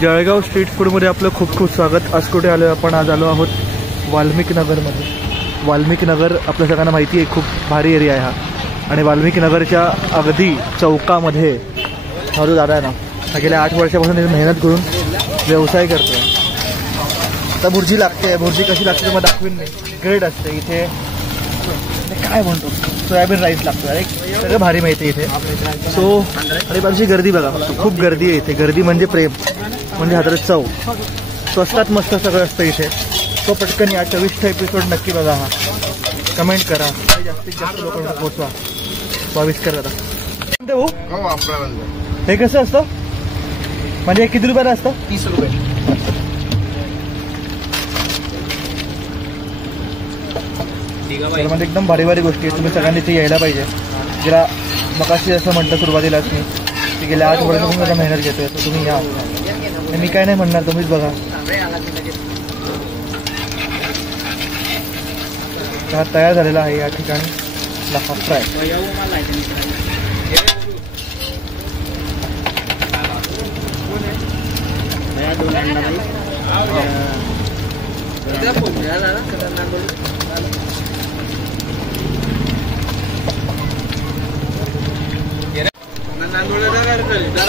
Jalgaon street फूडमध्ये आपलं खूप खूप स्वागत। आज कुठे आलो आपण? आज आलो आहोत वाल्मिकी नगरमध्ये। वाल्मिकी नगर आपल्या सगळ्यांना माहिती आहे, खूप भारी एरिया आहे हा। आणि वाल्मिकी नगरच्या अगदी चौकामध्ये हा जो दादा आहे ना, हा गेल्या 8 वर्षापासून मेहनत करून व्यवसाय करतो। आता भुर्जी लागते, भुर्जी कशी लागते मला दाखवीन मी। ग्रेट असते इथे, काय म्हणतो सोयाबीन राईस लागतो, अरे सगळं भारी मिळते इथे। सो आणि बाजूची गर्दी बघा, खूप गर्दी आहे इथे। गर्दी म्हणजे प्रेम, म्हणजे हातात चव। स्वस्तात मस्त सगळं असतं इथे। तो पटकन या 24चा एपिसोड नक्की बघा, हा कमेंट करा आणि जास्तीत जास्त लोकांना पोहोचवा। 22 करा दादा। हो हे कसं असतं म्हणजे हे किती रुपयाला असतं? 30 रुपये। म्हणजे एकदम भारी भारी गोष्टी आहेत, तुम्ही सगळ्यांनी इथे यायला पाहिजे। ज्याला मगाशी असं म्हटलं सुरुवातीलाच मी की गेल्या 8 वर्षापासून मला मेहनत घेतोय, तर तुम्ही या। मी काय नाही म्हणणार, तुम्हीच बघा। हा तयार झालेला आहे या ठिकाणी हाफ फ्राय।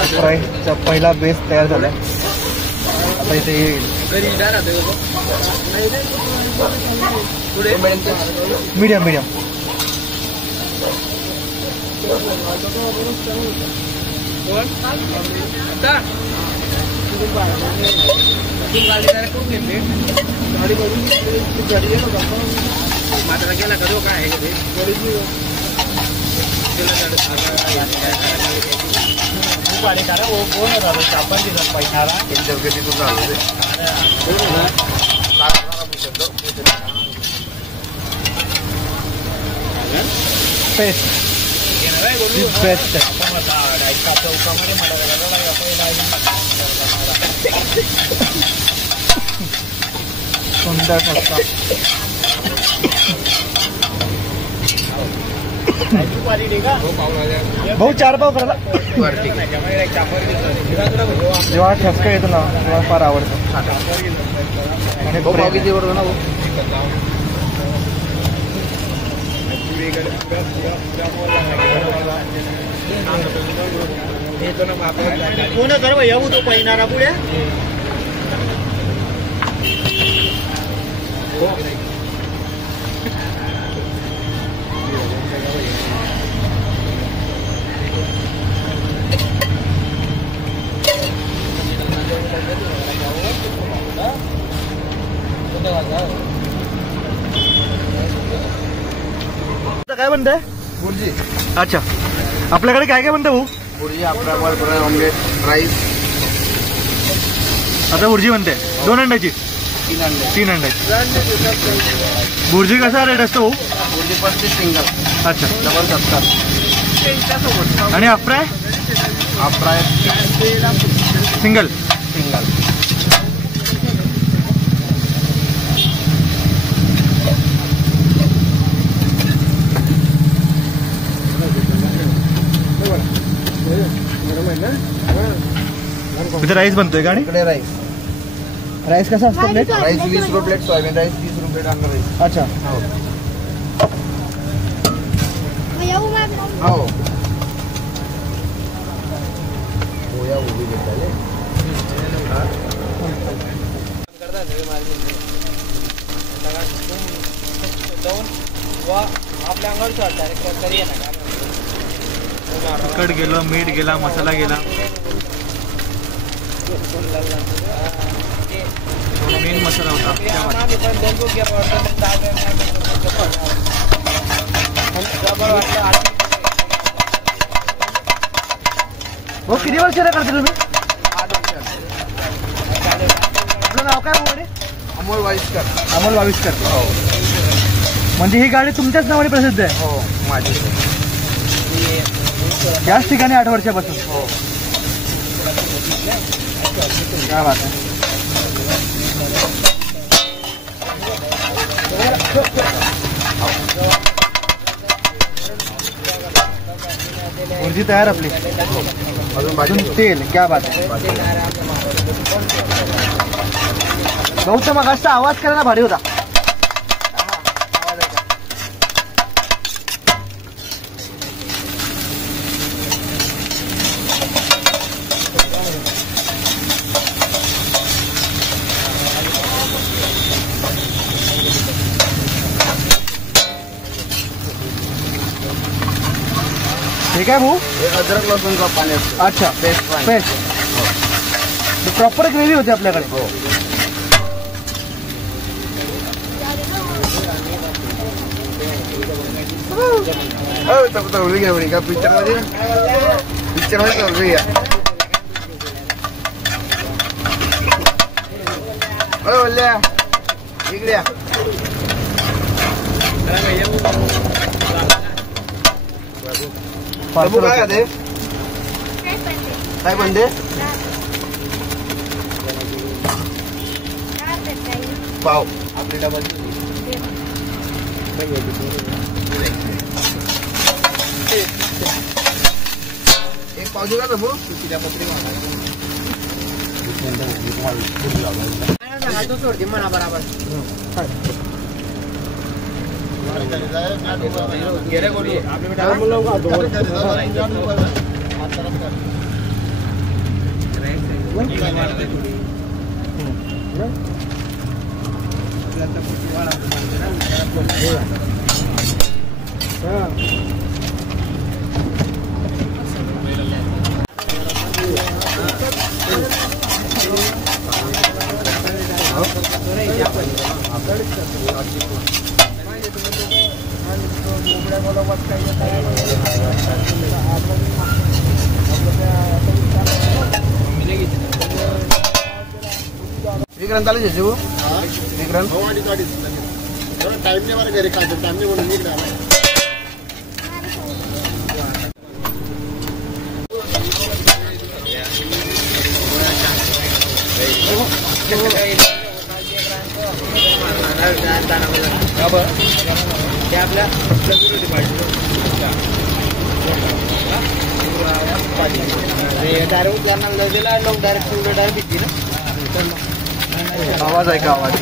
फ्रायचा पहिला बेस तयार झाला, आता इथे येईल मीडियम मीडियम। बेस्ट सुंदर भाऊ 4 पाव करायला जेव्हा ठसका येतो ना तेव्हा फार आवडतं। आणि पाव किती वरतो ना कोण कर येऊ तो पहिनारा पुढे काय बनतंय? भुर्जी। अच्छा, आपल्याकडे काय काय बनतं भाऊ? भुर्जी, आपला ऑमलेट, राईस। आता भुर्जी बनते 2 अंड्याची? 3 अंड्याची। भुर्जी कसा रेट असतो भाऊ? भुर्जी 35 सिंगल। अच्छा, डबल 70। आणि half fry? Half fry single single. इथे राईस बनतोय का? आणि इकडे राईस कसा असतो प्लेट? राईस 20 रुपये प्लेट, सोयाबीन राईस 30 रुपये अंडा राईस। अच्छा हो आपल्या अंगावर तिखट गेलं, मीठ गेला, मसाला गेला, मेन मसाला होता। हो किती वर्ष करते तुम्ही? 8 वर्ष। आपलं नाव काय बोलले? अमोल वाविस्कर। अमोल वाविस्कर, हो। म्हणजे ही गाडी तुमच्याच नावाने प्रसिद्ध आहे? हो, माझी। याच ठिकाणी 8 वर्षापासून? हो। काय बात आहे। भुर्जी तयार आपली, अजून तेल। क्या बात आहे। गौतम मगाचा आवाज करायला भारी होता. ठीक आहे भाऊ. अदरक लसूण का पाणी असतं. अच्छा पेस्ट प्रॉपर ग्रेव्ही होते आपल्याकडे. हो. तळवी घ्या म्हणे का पिक्चर मध्ये तळवी घ्या. बोलल्या इकडे या. बाबू काय खाते काय बनते पाव आपली डबल एक पाव देऊ का बाबू तुझ्या पत्री म्हणा बराबर. विक्रांत आले जेजू विक्रांत टाइम नाही मला घरी खायचं टाइम नाही म्हणून इकडे आला. आवाज आहे का आवाज.